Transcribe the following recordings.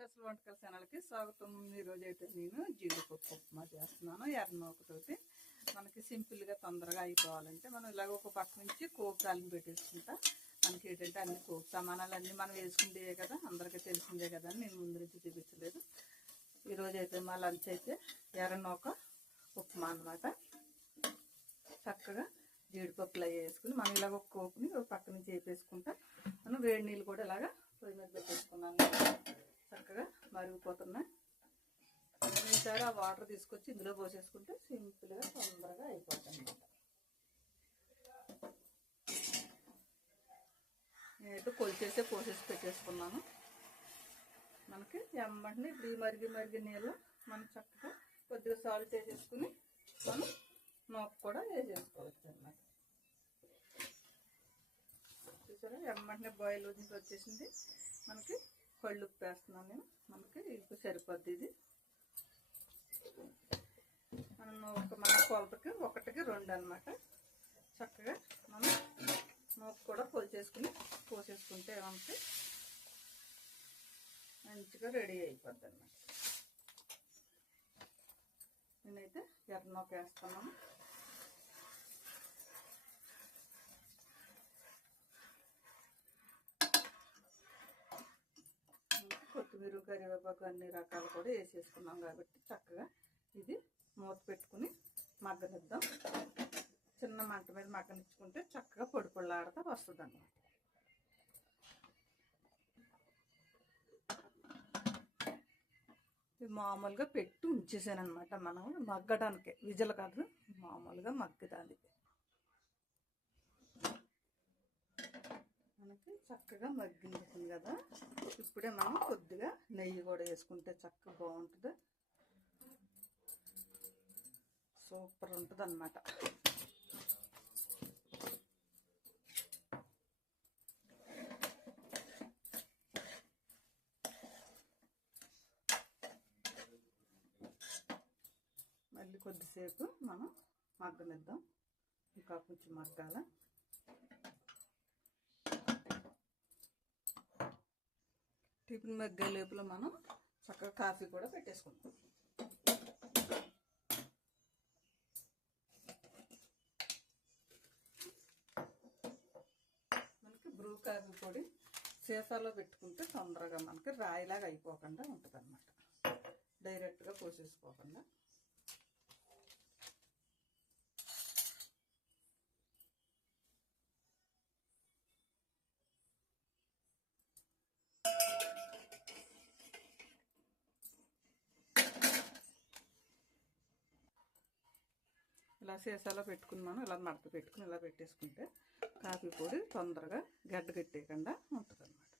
Special వంటకాల ఛానల్కి స్వాగతం. ఈరోజు అయితే నేను జీడిపప్పు ఉప్మా చేస్తున్నాను ఎర్రనూకతోటి. మనకి సింపుల్గా తొందరగా అయిపోవాలంటే మనం ఇలాగ ఒక పక్క నుంచి కోపు తాలింపు పెట్టేసుకుంటా. మనకి ఏంటంటే అన్ని కోపు సామానాలు అన్నీ మనం వేసుకుంటే కదా, అందరికీ తెలిసిందే కదా అని నేను ముందు నుంచి చూపించలేదు. ఈరోజు అయితే మా లంచ్ అయితే ఎర్రనూక ఉప్మా అనమాట. చక్కగా జీడిపప్పులు అవి వేసుకుని మనం ఇలాగ ఒక కోపుని ఒక పక్క నుంచి వేపేసుకుంటా. మనం వేడి నీళ్ళు కూడా ఇలాగా పొయ్యి మీద పెట్టేసుకున్నాను. చక్కగా మరిగిపోతున్నాయి. ఈసారి ఆ వాటర్ తీసుకొచ్చి ఇందులో పోసేసుకుంటే సింపుల్గా తొందరగా అయిపోతుంది అనమాట. నేనైతే కొలిచేసే పోసేసి పెట్టేసుకున్నాను. మనకి ఎమ్మంటే ఇప్పుడు ఈ మరిగి నీళ్ళు మనం చక్కగా కొద్దిగా సాల్ట్ వేసేసుకుని మనం నూక కూడా వేసేసుకోవచ్చు అన్నమాట. చూసారా ఎమ్మంటే బాయిల్ వచ్చేసింది. మనకి కళ్ళు ఉప్పు వేస్తున్నాను నేను. మనకి ఇప్పుడు సరిపోద్ది. ఇది మన కొలతకి 1కి 2 అనమాట. చక్కగా మనం నూక కూడా కొలిచేసుకుని పోసేసుకుంటే ఏమంటే మంచిగా రెడీ అయిపోద్ది అన్నమాట. నేనైతే ఎర్రనూక వేస్తున్నాను. కొత్తిమీర కరివేపాకు అన్ని రకాలు కూడా వేసేసుకున్నాం కాబట్టి చక్కగా ఇది మూత పెట్టుకుని మగ్గనిద్దాం. చిన్న మంట మీద మగ్గనిచ్చుకుంటే చక్కగా పొడి పొడిలాడుతూ వస్తుంది అన్నమాట. ఇది మామూలుగా పెట్టి ఉంచేసాను అనమాట. మనం మగ్గడానికి విజలు కాదు, మామూలుగా మగ్గుతుంది. మనకి చక్కగా మగ్గింది కదా. ఇప్పుడే మనం కొద్దిగా నెయ్యి కూడా వేసుకుంటే చక్కగా బాగుంటుంది. సూపర్ ఉంటుంది అన్నమాట. మళ్ళీ కొద్దిసేపు మనం మగ్గనిద్దాం. ఇంకా కొంచెం మగ్గాల. టిఫిన్ మగ్గే లోపల మనం చక్కగా కాఫీ కూడా పెట్టేసుకుంటాం. మనకి బ్రూ కాఫీ పొడి సీసాలో పెట్టుకుంటే తొందరగా మనకి రాయిలాగా అయిపోకుండా ఉంటుంది అన్నమాట. డైరెక్ట్గా పోసేసుకోకుండా. ఇలా సీసాలో పెట్టుకుని మనం ఇలా మడత పెట్టుకుని ఇలా పెట్టేసుకుంటే కాఫీ పొడి తొందరగా గడ్డగట్టేయకుండా ఉంటుంది అన్నమాట.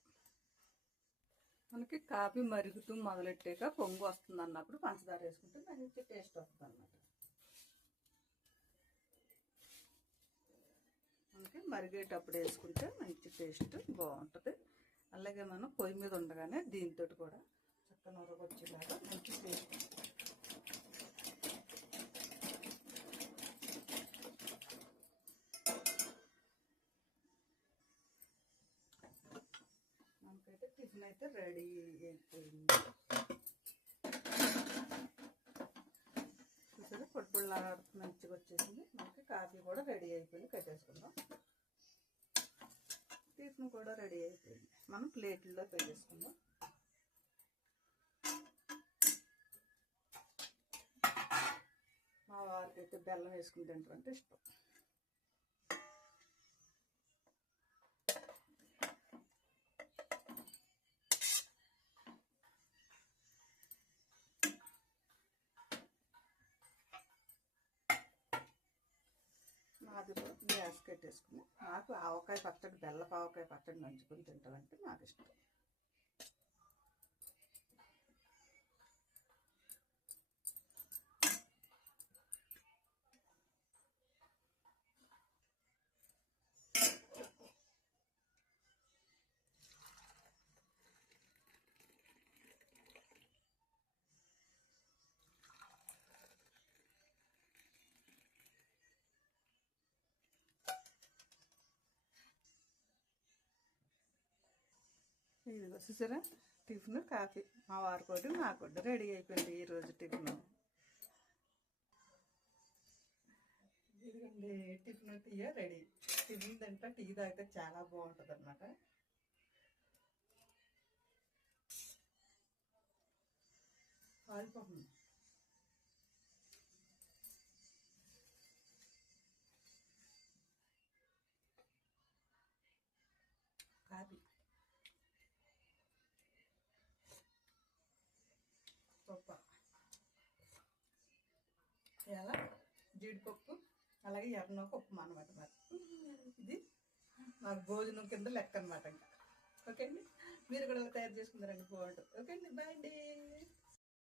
మనకి కాఫీ మరుగుతూ మొదలెట్టాక పొంగు వస్తుంది అన్నప్పుడు పంచదార వేసుకుంటే మంచి టేస్ట్ వస్తుంది అన్నమాట. మనకి మరిగేటప్పుడు వేసుకుంటే మంచి టేస్ట్ బాగుంటుంది. అలాగే మనం పొయ్యి మీద ఉండగానే దీంతో కూడా చక్కగా నొరగొచ్చేలాగా మంచి టేస్ట్. మనకైతే టిఫిన్ అయితే రెడీ అయిపోయింది. చూసారా పొడిలాగా మంచిగా వచ్చేసింది. మనకి కాఫీ కూడా రెడీ అయిపోయింది. కట్టేసుకుందాం. టిఫిన్ కూడా రెడీ అయిపోయింది. మనం ప్లేట్లో పెట్టేసుకుందాం. మా వారికి అయితే బెల్లం వేసుకుని తింటారంటే ఇష్టం. నాది గ్యాస్ కట్టేసుకుని నాకు ఆవకాయ పచ్చడి, బెల్లపు ఆవకాయ పచ్చడి నంచుకొని తింటామంటే నాకు ఇష్టం. ఇదిగో చూసారా టిఫిన్ కాఫీ మా వారికోటి నాకోటి రెడీ అయిపోయింది ఈరోజు టిఫిన్. ఇదిగోండి టిఫిన్ టీ రెడీ. టిఫిన్ తింటే టీ తాగితే చాలా బాగుంటుంది అన్నమాట. కాలిపోతుంది. Coffee super. ఎలా జీడిపప్పు అలాగే ఎర్రనోక ఉప్మా అనమాట. మరి ఇది మాకు భోజనం కింద లెక్క అనమాట. ఇంకా ఓకే అండి, మీరు కూడా తయారు చేసుకుంటారండి, బాగుంటుంది. ఓకే అండి, బాయ్ అండి.